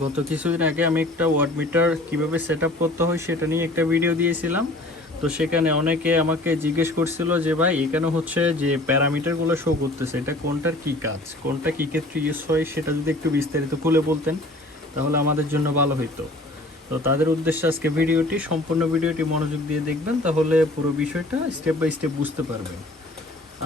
গত কিছুদিন আগে আমি একটা ওয়াট মিটার কীভাবে সেট আপ করতে হয় সেটা নিয়ে একটা ভিডিও দিয়েছিলাম। তো সেখানে অনেকে আমাকে জিজ্ঞেস করছিল যে ভাই এখানে হচ্ছে যে প্যারামিটারগুলো শো করতেছে, এটা কোনটার কী কাজ, কোনটা কী ক্ষেত্রে ইউজ হয়, সেটা যদি একটু বিস্তারিত খুলে বলতেন তাহলে আমাদের জন্য ভালো হতো। তো তাদের উদ্দেশ্যে আজকে ভিডিওটি, সম্পূর্ণ ভিডিওটি মনোযোগ দিয়ে দেখবেন, তাহলে পুরো বিষয়টা স্টেপ বাই স্টেপ বুঝতে পারবেন।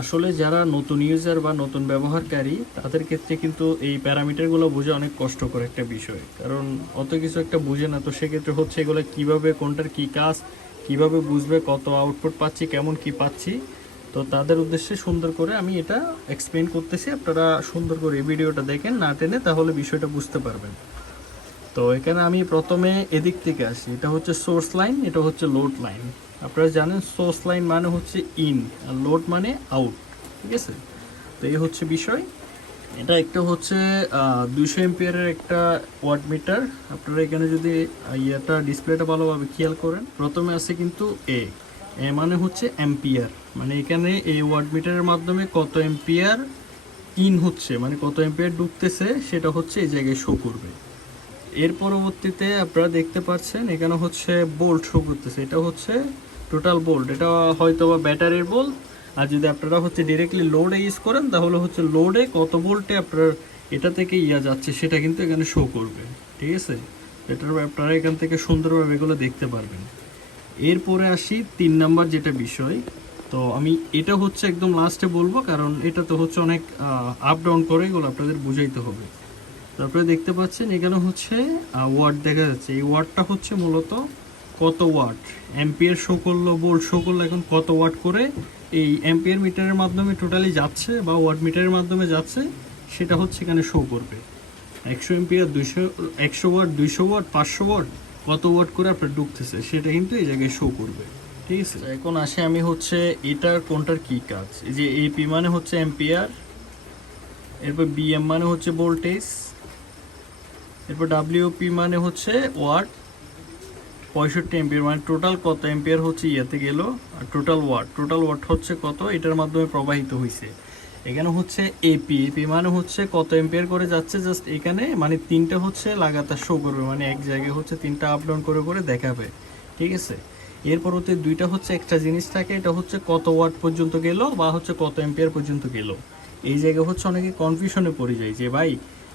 আসলে যারা নতুন ইউজার বা নতুন ব্যবহারকারী তাদের ক্ষেত্রে কিন্তু এই প্যারামিটারগুলো বোঝা অনেক কষ্টকর একটা বিষয়, কারণ অত কিছু একটা বুঝে না। তো সেক্ষেত্রে হচ্ছে এগুলো কীভাবে, কোনটার কী কাজ, কিভাবে বুঝবে, কত আউটপুট পাচ্ছি, কেমন কি পাচ্ছি। তো তাদের উদ্দেশ্যে সুন্দর করে আমি এটা এক্সপ্লেন করতেছি, আপনারা সুন্দর করে এই ভিডিওটা দেখেন না টেনে, তাহলে বিষয়টা বুঝতে পারবেন। তো এখানে আমি প্রথমে এদিক থেকে আসি, এটা হচ্ছে সোর্স লাইন, এটা হচ্ছে লোড লাইন। আপনারা জানেন সোর্স লাইন মানে হচ্ছে ইন আর লোড মানে আউট, ঠিক আছে? তো এই হচ্ছে বিষয়। এটা একটা হচ্ছে 200 এম্পিয়ারের একটা ওয়াট মিটার। আপনারা এখানে যদি ইয়েটা ডিসপ্লেটা ভালোভাবে খেয়াল করেন, প্রথমে আছে কিন্তু এ এ মানে হচ্ছে অ্যাম্পিয়ার, মানে এখানে এই ওয়াট মিটারের মাধ্যমে কত এম্পিয়ার ইন হচ্ছে, মানে কত এম্পিয়ার ঢুকতেছে সেটা হচ্ছে এই জায়গায় শো করবে। এর পরবর্তীতে আপনারা দেখতে পাচ্ছেন এখানে হচ্ছে বোল্ট শো করতেছে, এটা হচ্ছে টোটাল বোল্ট, এটা হয়তো বা ব্যাটারির বোল্ট। আর যদি আপনারা হচ্ছে ডিরেক্টলি লোডে ইউজ করেন তাহলে হচ্ছে লোডে কত ভোল্টে আপনার এটা থেকে যাচ্ছে সেটা কিন্তু এখানে শো করবে, ঠিক আছে? এটার আপনারা এখান থেকে সুন্দরভাবে এগুলো দেখতে পারবেন। এরপরে আসি 3 নাম্বার যেটা বিষয়। তো আমি এটা হচ্ছে একদম লাস্টে বলবো, কারণ এটা তো হচ্ছে অনেক আপ ডাউন করে, এগুলো আপনাদের বুঝাইতে হবে। তারপরে দেখতে পাচ্ছেন এখানে হচ্ছে ওয়াট দেখা যাচ্ছে, এই ওয়াটটা হচ্ছে মূলত কত ওয়াট, অ্যাম্পিয়ার শো করলো, ভোল্ট শো করলো, এখন কত ওয়াট করে এই অ্যাম্পিয়ার মিটারের মাধ্যমে টোটালি যাচ্ছে বা ওয়াট মিটারের মাধ্যমে যাচ্ছে সেটা হচ্ছে এখানে শো করবে। 100 এম্পিয়ার, 200, 100 ওয়াট, 200 ওয়াট, 500 ওয়াট, কত ওয়াট করে আপনার ঢুকতেছে সেটা কিন্তু এই জায়গায় শো করবে, ঠিক আছে? এখন আসে আমি হচ্ছে এটার কোনটার কী কাজ। এই যে এপি মানে হচ্ছে অ্যাম্পিয়ার, এরপর বিএম মানে হচ্ছে ভোল্টেজ, এরপর ডাব্লিউপি মানে হচ্ছে ওয়াট, 65 এম্পিয়ার মানে টোটাল কত এম্পিয়ার হচ্ছে ইয়েতে গেল, আর টোটাল ওয়াট হচ্ছে কত এটার মাধ্যমে প্রবাহিত হয়েছে। এখানে হচ্ছে এপি, এপি মানে হচ্ছে কত এম্পিয়ার করে যাচ্ছে, জাস্ট এখানে মানে তিনটা হচ্ছে লাগাতার শো করবে, মানে এক জায়গায় হচ্ছে তিনটা আপ ডাউন করে করে দেখাবে, ঠিক আছে? এর পরবর্তী দুইটা হচ্ছে একটা জিনিস থাকে, এটা হচ্ছে কত ওয়াট পর্যন্ত গেল বা হচ্ছে কত এম্পিয়ার পর্যন্ত গেল। এই জায়গায় হচ্ছে অনেকে কনফিউশনে পড়ে যায় যে ভাই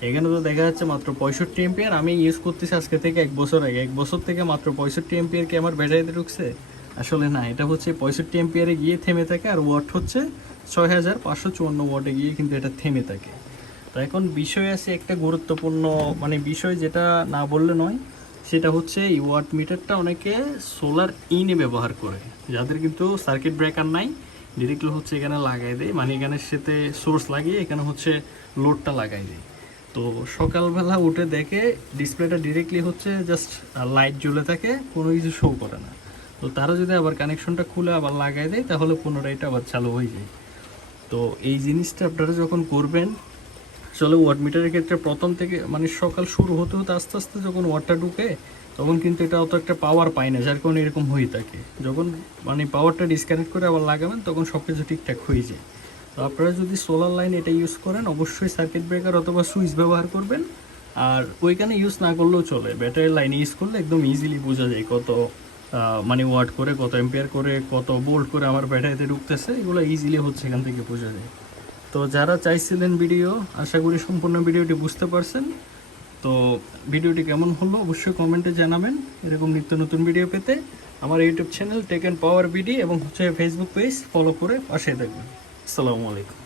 এখানে তো দেখা যাচ্ছে মাত্র 65 এম্পিয়ার, আমি ইউজ করতেছি আজকে থেকে 1 বছর আগে, 1 বছর থেকে মাত্র 65 এম্পিয়ার কি আমার ব্যাটারিতে ঢুকছে? আসলে না, এটা হচ্ছে 65 এম্পিয়ারে গিয়ে থেমে থাকে, আর ওয়াট হচ্ছে 6554 ওয়াটে গিয়ে কিন্তু এটা থেমে থাকে। তো এখন বিষয় আছে একটা গুরুত্বপূর্ণ মানে বিষয়, যেটা না বললে নয়, সেটা হচ্ছে এই ওয়াট মিটারটা অনেকে সোলার ইনে ব্যবহার করে, যাদের কিন্তু সার্কিট ব্রেকার নাই, ডিরেক্টলি হচ্ছে এখানে লাগাই দেয়, মানে এখানের সাথে সোর্স লাগিয়ে এখানে হচ্ছে লোডটা লাগাই দেয়। তো সকালবেলা উঠে দেখে ডিসপ্লেটা ডিরেক্টলি হচ্ছে জাস্ট লাইট জ্বলে থাকে, কোনো কিছু শো করে না। তো তারা যদি আবার কানেকশনটা খুলে আবার লাগাই দেয় তাহলে পুনরায় এটা আবার চালু হয়ে যায়। তো এই জিনিসটা আপনারা যখন করবেন, আসলে ওয়াট মিটারের ক্ষেত্রে প্রথম থেকে মানে সকাল শুরু হতে হতে আস্তে আস্তে যখন ওয়াটটা ঢুকে তখন কিন্তু এটা অত একটা পাওয়ার পায় না, যার কারণে এরকম হয়ে থাকে। যখন মানে পাওয়ারটা ডিসকানেক্ট করে আবার লাগাবেন তখন সব কিছু ঠিকঠাক হয়ে যায়। তো আপনারা যদি সোলার লাইন এটা ইউজ করেন অবশ্যই সার্কিট ব্রেকার অথবা সুইচ ব্যবহার করবেন। আর ওইখানে ইউজ না করলেও চলে, ব্যাটারি লাইন ইউজ করলে একদম ইজিলি বোঝা যায় কত মানে ওয়াট করে, কত এম্পিয়ার করে, কত ভোল্ট করে আমার ব্যাটারিতে ঢুকতেছে, এগুলো ইজিলি হচ্ছে এখান থেকে বোঝা যায়। তো যারা চাইছিলেন ভিডিও, আশা করি সম্পূর্ণ ভিডিওটি বুঝতে পারছেন। তো ভিডিওটি কেমন হলো অবশ্যই কমেন্টে জানাবেন। এরকম নিত্য নতুন ভিডিও পেতে আমার YouTube channel tech and power BD এবং হচ্ছে ফেসবুক পেজ ফলো করে পাশে থাকবেন। আসসালামু আলাইকুম।